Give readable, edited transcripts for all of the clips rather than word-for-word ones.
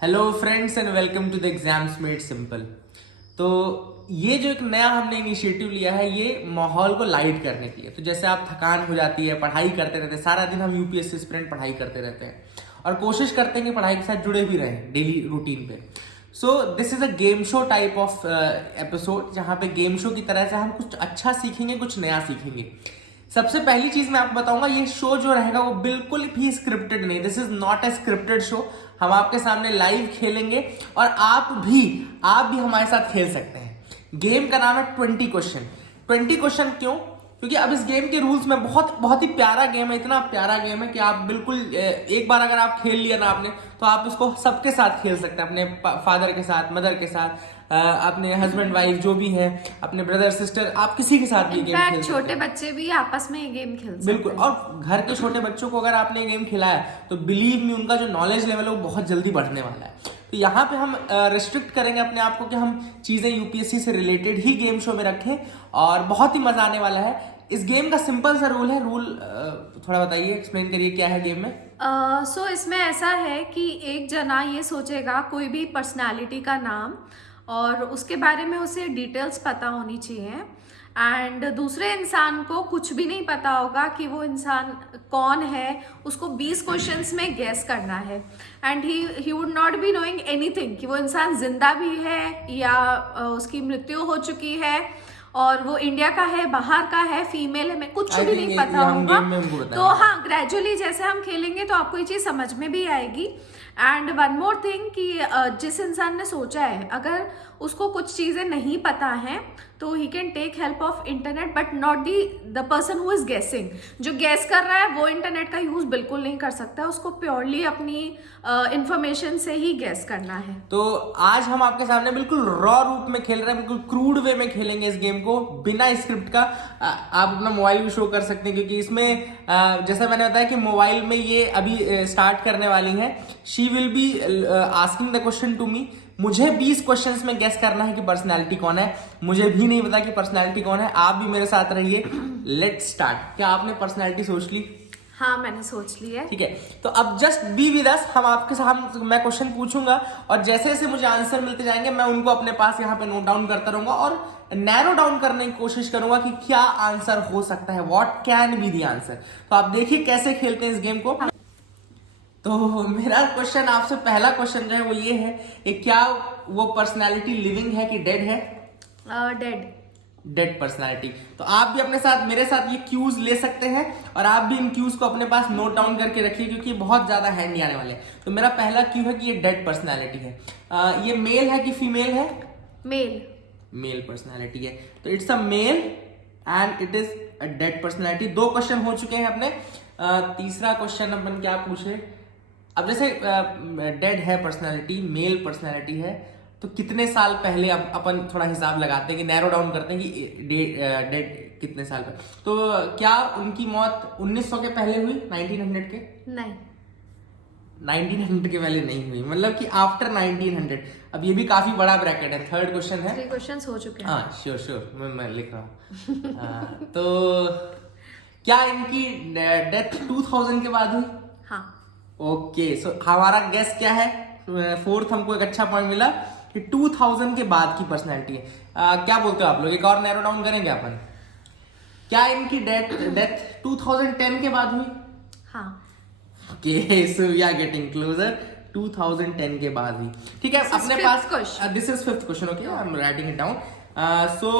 Hello friends and welcome to the exams made simple. तो ये जो एक नया हमने इनिशिएटिव लिया है ये माहौल को लाइट करने के लिए। तो जैसे आप थकान हो जाती है, पढ़ाई करते रहते हैं, सारा दिन हम यूपीएससी एस्पिरेंट पढ़ाई करते रहते हैं और कोशिश करते हैं कि पढ़ाई के साथ जुड़े भी रहें डेली रूटीन पे। So this is a game show type of episode जहाँ पे गेम शो की तरह से हम कुछ अच्छा सीखेंगे, कुछ नया सीखेंगे। सबसे पहली चीज मैं आपको बताऊंगा, ये शो जो रहेगा वो बिल्कुल भी स्क्रिप्टेड नहीं। This is not a scripted show. हम आपके सामने लाइव खेलेंगे और आप भी हमारे साथ खेल सकते हैं। गेम का नाम है 20 क्वेश्चन। 20 क्वेश्चन क्यों? क्योंकि अब इस गेम के रूल्स में बहुत ही प्यारा गेम है, इतना प्यारा गेम है कि आप बिल्कुल एक बार अगर आप खेल लिया ना आपने, तो आप इसको सबके साथ खेल सकते हैं, अपने फादर के साथ, मदर के साथ, अपने हस्बैंड वाइफ जो भी है, अपने ब्रदर सिस्टर, आप किसी के साथ भी गेम खेल सकते हैं। छोटे बच्चे भी आपस में ये गेम खेल सकते हैं। बिल्कुल। और घर के छोटे बच्चों को अगर आपने ये गेम खिलाया तो बिलीव मी उनका जो नॉलेज लेवल है वो बहुत जल्दी बढ़ने वाला है। तो यहाँ पे हम रिस्ट्रिक्ट करेंगे अपने आप को कि हम चीजें यूपीएससी से रिलेटेड ही गेम शो में रखें और बहुत ही मजा आने वाला है। इस गेम का सिंपल सा रूल है। रूल थोड़ा बताइए, एक्सप्लेन करिए क्या है गेम में। सो इसमें ऐसा है कि एक जना ये सोचेगा कोई भी पर्सनालिटी का नाम और उसके बारे में उसे डिटेल्स पता होनी चाहिए एंड दूसरे इंसान को कुछ भी नहीं पता होगा कि वो इंसान कौन है। उसको 20 क्वेश्चंस में गेस करना है and he would not be knowing anything कि वो इंसान जिंदा भी है या उसकी मृत्यु हो चुकी है और वो इंडिया का है, बाहर का है, फीमेल है, मैं कुछ भी नहीं पता होगा। तो हाँ, ग्रेजुअली जैसे हम खेलेंगे तो आपको ये चीज समझ में भी आएगी। एंड वन मोर थिंग कि जिस इंसान ने सोचा है अगर उसको कुछ चीजें नहीं पता है तो he can take help of internet but not the person who is guessing. जो गेस कर रहा है वो इंटरनेट का यूज बिल्कुल नहीं कर सकता, उसको प्योरली अपनी इंफॉर्मेशन से ही गेस करना है। तो आज हम आपके सामने बिल्कुल रॉ रूप में खेल रहे हैं, बिल्कुल क्रूड वे में खेलेंगे इस गेम को बिना स्क्रिप्ट का। आप अपना मोबाइल भी शो कर सकते हैं क्योंकि इसमें जैसा मैंने बताया कि मोबाइल में ये अभी स्टार्ट करने वाली है। She will be asking the question to me. मुझे 20 क्वेश्चंस में गेस करना है कि पर्सनालिटी कौन है। मुझे भी नहीं पता कि पर्सनालिटी कौन है। आप भी मेरे साथ रहिए। Let's start. क्या आपने पर्सनालिटी सोच ली? हाँ, मैंने सोच ली है। ठीक है, तो अब जस्ट बी विद अस। हम आपके साथ मैं क्वेश्चन पूछूंगा और जैसे जैसे मुझे आंसर मिलते जाएंगे मैं उनको अपने पास यहाँ पे नोट डाउन करता रहूंगा और नैरो डाउन करने की कोशिश करूंगा कि क्या आंसर हो सकता है, what can be the answer. तो आप देखिए कैसे खेलते हैं इस गेम को। तो मेरा क्वेश्चन आपसे, पहला क्वेश्चन जो है वो ये है कि क्या वो पर्सनैलिटी लिविंग है कि डेड है? डेड। Dead personality. तो आप भी अपने साथ, मेरे साथ ये क्यूज ले सकते हैं और आप भी इन क्यूज को अपने पास नोट डाउन करके रखिए क्योंकि बहुत ज्यादा हैंडी आने वाले हैं। तो मेरा पहला क्यू है कि ये डेड पर्सनैलिटी है। ये मेल है कि फीमेल है? मेल। मेल पर्सनैलिटी है, तो it's a male and it is a dead personality. 2 question हो चुके हैं अपने। तीसरा क्वेश्चन अपन क्या पूछे? अब जैसे डेड है पर्सनैलिटी, मेल पर्सनैलिटी है, तो कितने साल पहले अब अपन थोड़ा हिसाब लगाते हैं कि नैरो डाउन करते हैं कि डेड कितने साल पहले। तो क्या उनकी मौत 1900 के पहले हुई, 1900 के? नहीं, 1900 के पहले नहीं हुई, मतलब कि आफ्टर 1900। अब ये भी काफी बड़ा ब्रैकेट है। थर्ड क्वेश्चन है। 3 क्वेश्चंस हो चुके हैं। हाँ, श्योर मैं लिख रहा हूँ। तो क्या इनकी डेथ 2000 के बाद हुई? हाँ। ओके, सो हमारा गेस क्या है? फोर्थ हमको एक अच्छा पॉइंट मिला कि 2000 के बाद की पर्सनैलिटी है। क्या बोलते हो आप लोग? एक और नैरो डाउन करेंगे अपन। क्या इनकी डेथ 2010 के बाद हुई? हाँ। Okay, so we are getting closer. 2010 के बाद हुई। ठीक है, अपने पास this is 5th question. Okay, I am writing it down. So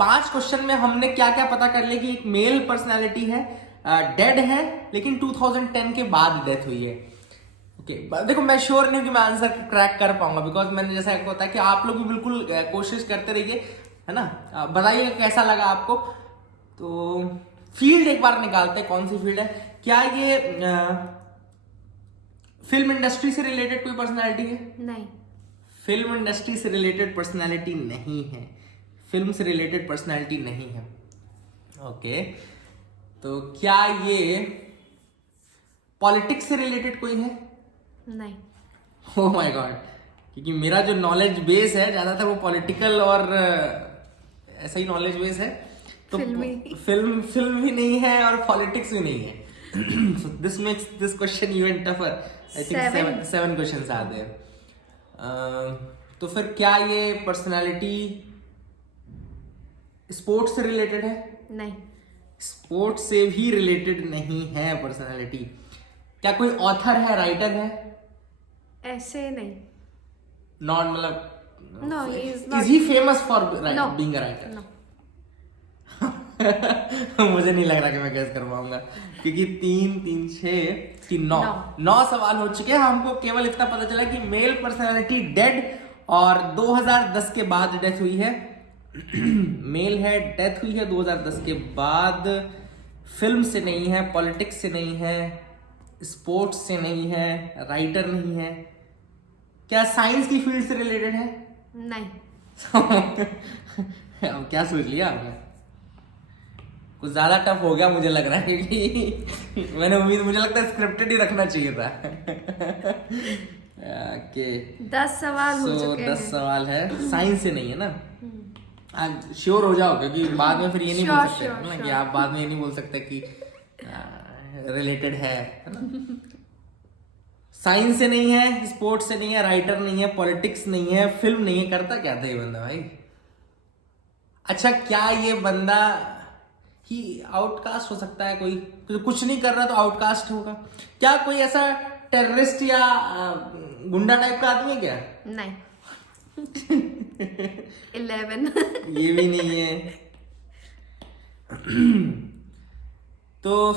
5 question में हमने क्या क्या पता कर लिया कि एक मेल पर्सनैलिटी है, डेड है, लेकिन 2010 के बाद डेथ हुई है। ओके, देखो मैं श्योर नहीं हूं कि मैं आंसर क्रैक कर पाऊंगा बिकॉज मैंने जैसा होता है कि आप लोग भी बिल्कुल कोशिश करते रहिए, है ना। बताइए कैसा लगा आपको। तो फील्ड एक बार निकालते हैं, कौन सी फील्ड है। क्या ये फिल्म इंडस्ट्री से रिलेटेड कोई पर्सनैलिटी है? नहीं। फिल्म इंडस्ट्री से रिलेटेड पर्सनैलिटी नहीं है। फिल्म से रिलेटेड पर्सनैलिटी नहीं है। ओके, तो क्या ये पॉलिटिक्स से रिलेटेड कोई है? नहीं। ओह माय गॉड, क्योंकि मेरा जो नॉलेज बेस है ज्यादातर वो पॉलिटिकल और ऐसा ही नॉलेज बेस है। तो फिल्म भी नहीं है और पॉलिटिक्स भी नहीं है। So this makes this question even tougher. I think 7 questions are there. तो फिर क्या ये पर्सनालिटी स्पोर्ट्स से रिलेटेड है? नहीं। स्पोर्ट्स से भी रिलेटेड नहीं है पर्सनालिटी। क्या कोई ऑथर है, राइटर है? ऐसे नहीं। नॉट मतलब No, he is is not. He famous for No. Being a writer? No. मुझे नहीं लग रहा कि मैं गैस कर पाऊंगा, क्योंकि 3 3 6 3 9 9 सवाल हो चुके हैं। हमको केवल इतना पता चला कि मेल पर्सनालिटी डेड और 2010 के बाद डेथ हुई है। मेल है, डेथ हुई है 2010 के बाद। फिल्म से नहीं है, पॉलिटिक्स से नहीं है, स्पोर्ट्स से नहीं है, राइटर नहीं है। क्या साइंस की फील्ड से रिलेटेड है? नहीं। अब क्या सोच लिया आपने? कुछ ज्यादा टफ हो गया मुझे लग रहा है, क्योंकि मुझे लगता है स्क्रिप्टेड ही रखना चाहिए था। ओके 10 सवाल हो चुके 10 हैं। सवाल है। साइंस से नहीं है ना? आप श्योर हो जाओ, क्योंकि बाद में फिर ये नहीं बोल सकते ना कि आप बाद में ये नहीं बोल सकते कि रिलेटेड है ना? साइंस से नहीं है, स्पोर्ट्स से नहीं है, राइटर नहीं है, पॉलिटिक्स नहीं है, फिल्म नहीं है। करता क्या था ये बंदा भाई? अच्छा, क्या ये बंदा ही आउटकास्ट हो सकता है? कोई कुछ नहीं कर रहा तो आउटकास्ट होगा? क्या कोई ऐसा टेररिस्ट या गुंडा टाइप का आदमी है क्या? नहीं। 11। ये भी नहीं है। तो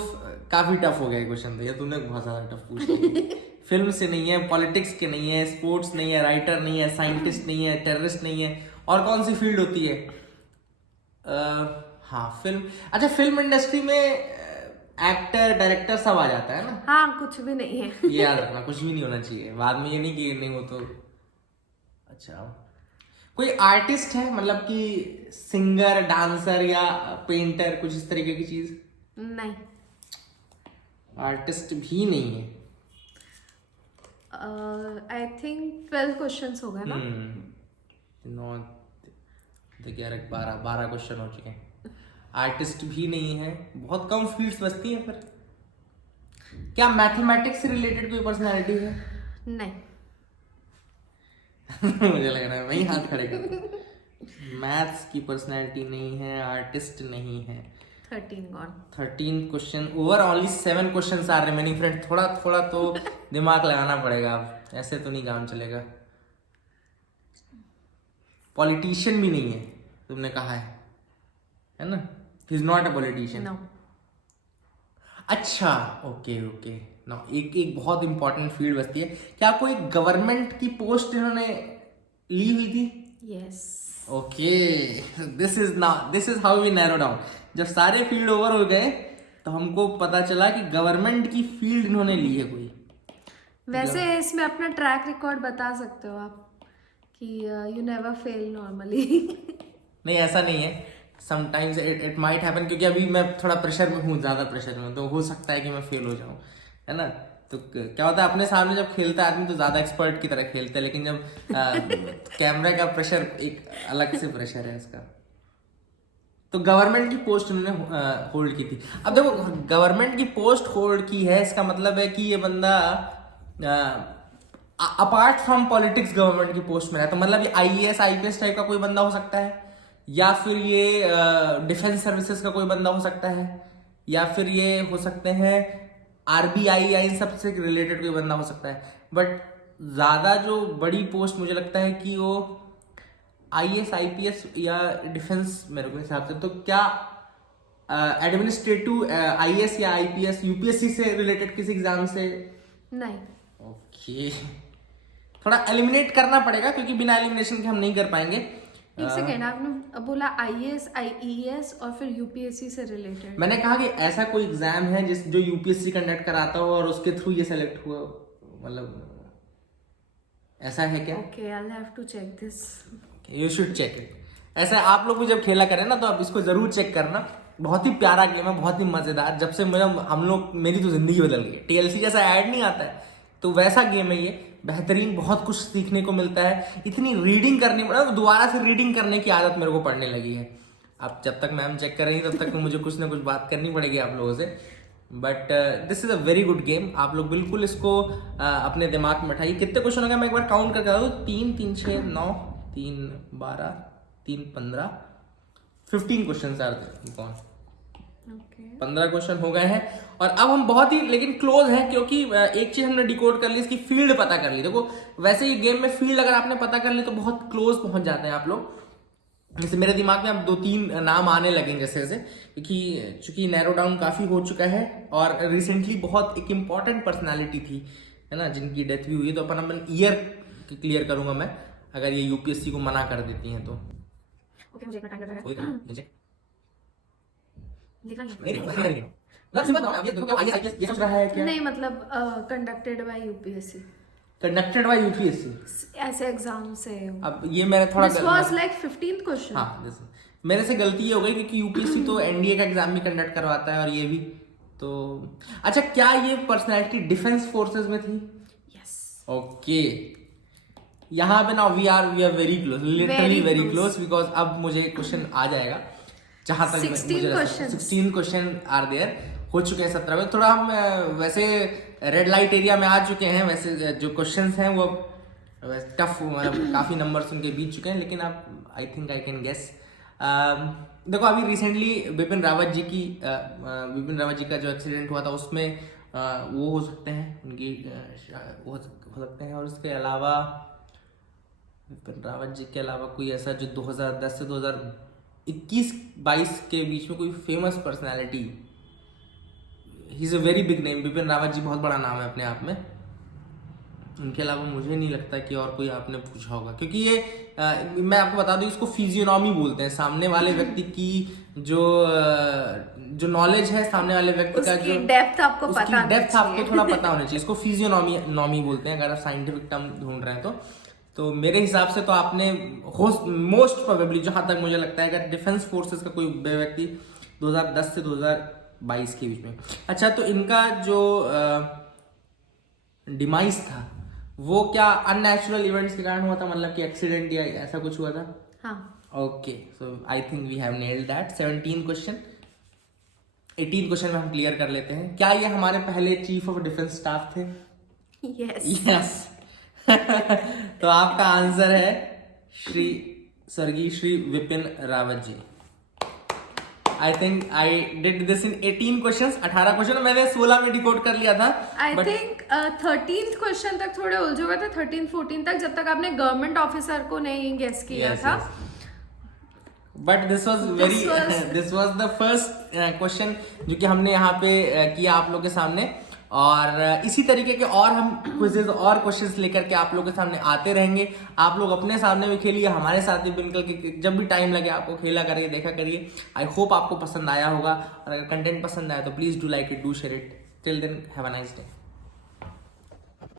काफी टफ हो गया क्वेश्चन तो, ये तुमने बहुत ज्यादा टफ पूछ लिया। फिल्म से नहीं है, पॉलिटिक्स के नहीं है, स्पोर्ट्स नहीं है, राइटर नहीं है, साइंटिस्ट नहीं है, टेररिस्ट नहीं है। और कौन सी फील्ड होती है? हाँ फिल्म। अच्छा, फिल्म इंडस्ट्री में एक्टर, डायरेक्टर सब आ जाता है ना? हाँ, कुछ भी नहीं है। ये याद रखना, कुछ भी नहीं होना चाहिए बाद में ये नहीं कि नहीं हो तो। अच्छा, कोई आर्टिस्ट है, मतलब कि सिंगर, डांसर या पेंटर, कुछ इस तरीके की चीज? नहीं। आर्टिस्ट भी नहीं है। आई थिंक 12 क्वेश्चंस हो गए ना? 9 11 12 क्वेश्चन हो चुके हैं। आर्टिस्ट भी नहीं है, बहुत कम फील्ड्स बचती हैं। फिर क्या मैथमेटिक्स से रिलेटेड कोई पर्सनालिटी है? नहीं। मुझे लग रहा है वही हाथ खड़े कर। मैथ्स की पर्सनालिटी नहीं है, आर्टिस्ट नहीं है। 13 gone. 13 question over, only 7 question are remaining friend. थोड़ा थोड़ा तो दिमाग लगाना पड़ेगा, आप ऐसे तो नहीं काम चलेगा। पॉलिटिशियन भी नहीं है तुमने कहा है ना? He is not a politician. No. अच्छा, ओके ओके नो। एक बहुत इंपॉर्टेंट फील्ड बचती है। क्या कोई गवर्नमेंट की पोस्ट इन्होंने ली हुई थी? Yes. Okay, this is how we narrow down. जब सारे फील्ड ओवर हो गए तो हमको पता चला कि गवर्नमेंट की फील्ड इन्होंने ली है कोई। वैसे इसमें अपना ट्रैक रिकॉर्ड बता सकते हो आप कि यू नेवर फेल नॉर्मली। नहीं, ऐसा नहीं है। समटाइम्स इट माइट हैपन, क्योंकि अभी मैं थोड़ा प्रेशर में हूँ, ज्यादा प्रेशर में, तो हो सकता है कि मैं फेल हो जाऊँ, है ना? तो क्या होता है, अपने सामने जब खेलता है आदमी तो ज्यादा एक्सपर्ट की तरह खेलता है, लेकिन जब कैमरा का प्रेशर एक अलग से प्रेशर है इसका। तो गवर्नमेंट की पोस्ट उन्होंने होल्ड की थी। अब देखो, गवर्नमेंट की पोस्ट होल्ड की है, इसका मतलब है कि ये बंदा अपार्ट फ्रॉम पॉलिटिक्स गवर्नमेंट की पोस्ट में है। तो मतलब ये IAS IPS टाइप का कोई बंदा हो सकता है, या फिर ये डिफेंस सर्विसेज का कोई बंदा हो सकता है, या फिर ये हो सकते हैं RBI या इन सब से रिलेटेड कोई बंदा हो सकता है। बट ज्यादा जो बड़ी पोस्ट मुझे लगता है कि वो IAS IPS या डिफेंस, मेरे को हिसाब से। तो क्या एडमिनिस्ट्रेटिव IAS या IPS UPSC से रिलेटेड किसी एग्जाम से? नहीं। ओके, थोड़ा एलिमिनेट करना पड़ेगा, क्योंकि बिना एलिमिनेशन के हम नहीं कर पाएंगे। एक सेकेंड, आपने बोला IAS IES और फिर UPSC से रिलेटेड। मैंने कहा कि ऐसा कोई एग्जाम है जो UPSC कंडक्ट कराता हो और उसके थ्रू ये सेलेक्ट हुआ, मतलब ऐसा है क्या? Okay, I have to check this. You should check it. ऐसा आप लोग भी जब खेला करें ना, तो आप इसको जरूर चेक करना। बहुत ही प्यारा गेम है, बहुत ही मजेदार। जब से मेरी तो जिंदगी बदल गई। TLC जैसा ऐड नहीं आता है, तो वैसा गेम है ये। बेहतरीन, बहुत कुछ सीखने को मिलता है। इतनी रीडिंग करनी पड़ा, दोबारा से रीडिंग करने की आदत मेरे को पड़ने लगी है। अब जब तक मैम चेक कर रही है तब तक मुझे कुछ ना कुछ बात करनी पड़ेगी आप लोगों से। But this is a very good game. आप लोग बिल्कुल इसको अपने दिमाग में उठाइए। कितने क्वेश्चन हो गए मैं एक बार काउंट करके बता दूं। 3 3 6 9 3 12 3 15 15 क्वेश्चन आर कौन 15 क्वेश्चन हो गए हैं। और अब हम बहुत ही लेकिन क्लोज हैं, क्योंकि एक चीज हमने डिकोड कर ली, इसकी फील्ड पता कर ली। देखो वैसे ही गेम में फील्ड अगर आपने पता कर ली तो बहुत क्लोज पहुंच जाते हैं आप लोग। जैसे मेरे दिमाग में अब 2-3 नाम आने लगे जैसे जैसे, क्योंकि चूंकि नैरो डाउन काफी हो चुका है और रिसेंटली बहुत एक इंपॉर्टेंट पर्सनालिटी थी, है ना, जिनकी डेथ भी हुई है। तो अपन ईयर क्लियर करूंगा मैं, अगर ये यूपीएससी को मना कर देती हैं तो। ओके, मुझे इतना टाइम लग रहा है। कोई काम नहीं, लिखना ही है। नहीं मतलब सिंपल बताओ, ये देखो आईएएस ये सोच रहा है क्या? नहीं मतलब conducted by UPSC, conducted by UPSC. ऐसे एग्जाम से। अब ये मेरा थोड़ा this was like 15th question. हाँ जैसे मेरे से गलती ये हो गई, क्योंकि यूपीएससी तो एनडीए का एग्जाम भी कंडक्ट करवाता है और ये भी तो। अच्छा, क्या ये पर्सनैलिटी डिफेंस फोर्सेस में थी? यस। ओके, यहाँ पे ना we are very close, literally very close, because अब मुझे क्वेश्चन आ जाएगा जहां तक 16 क्वेश्चन आर देयर हो चुके हैं 17 में। थोड़ा हम वैसे रेड लाइट एरिया में आ चुके हैं, वैसे जो क्वेश्चंस हैं वो टफ, मतलब काफी नंबर्स उनके बीत चुके हैं, लेकिन आप I think I can guess. देखो अभी रिसेंटली बिपिन रावत जी का जो एक्सीडेंट हुआ था उसमें वो हो सकते हैं, उनकी हो सकते हैं। और उसके अलावा बिपिन रावत जी के अलावा कोई ऐसा जो 2010 से 2021-22 के बीच में कोई famous personality, he is a very big name. Bipin Rawat ji बहुत बड़ा नाम है अपने आप में। उनके अलावा मुझे नहीं लगता कि और कोई आपने पूछा होगा, क्योंकि ये मैं आपको बता दूं, इसको फिजियोनॉमी बोलते हैं। सामने वाले व्यक्ति की जो नॉलेज है, सामने वाले व्यक्ति का जो डेप्थ आपको पता, डेप्थ आपको थोड़ा पता होना चाहिए। इसको फिजियोनॉमी बोलते हैं अगर आप साइंटिफिक टर्म ढूंढ रहे हैं तो मेरे हिसाब से तो आपने मोस्ट प्रोबेबली, जहां तक मुझे लगता है, अगर डिफेंस फोर्सेस का कोई व्यक्ति 2010 से 2022 के बीच में। अच्छा, तो इनका जो डिमाइस था वो क्या अननेचुरल इवेंट्स के कारण हुआ था, मतलब कि एक्सीडेंट या ऐसा कुछ हुआ था? हाँ। Okay, so I think we have nailed that. 17 question, 18 question में हम क्लियर कर लेते हैं। क्या ये हमारे पहले चीफ ऑफ डिफेंस स्टाफ थे? यस। तो आपका आंसर है स्वर्गीय Shri Vipin Rawat ji. I think I did this in 18 questions. 18 question मैंने 16 में डिकोड कर लिया था। आई थिंक 13th क्वेश्चन तक थोड़े उलझे हुए थे, 13 14 तक, जब तक आपने गवर्नमेंट ऑफिसर को नहीं गेस किया था। But this was the first question जो कि हमने यहाँ पे किया आप लोग के सामने। और इसी तरीके के और हम क्विजेज और क्वेश्चंस लेकर के आप लोग के सामने आते रहेंगे। आप लोग अपने सामने भी खेलिए, हमारे साथ भी निकल के, जब भी टाइम लगे आपको खेला करिए, देखा करिए। आई होप आपको पसंद आया होगा, और अगर कंटेंट पसंद आया तो please do like it, do share it. Till then have a nice day.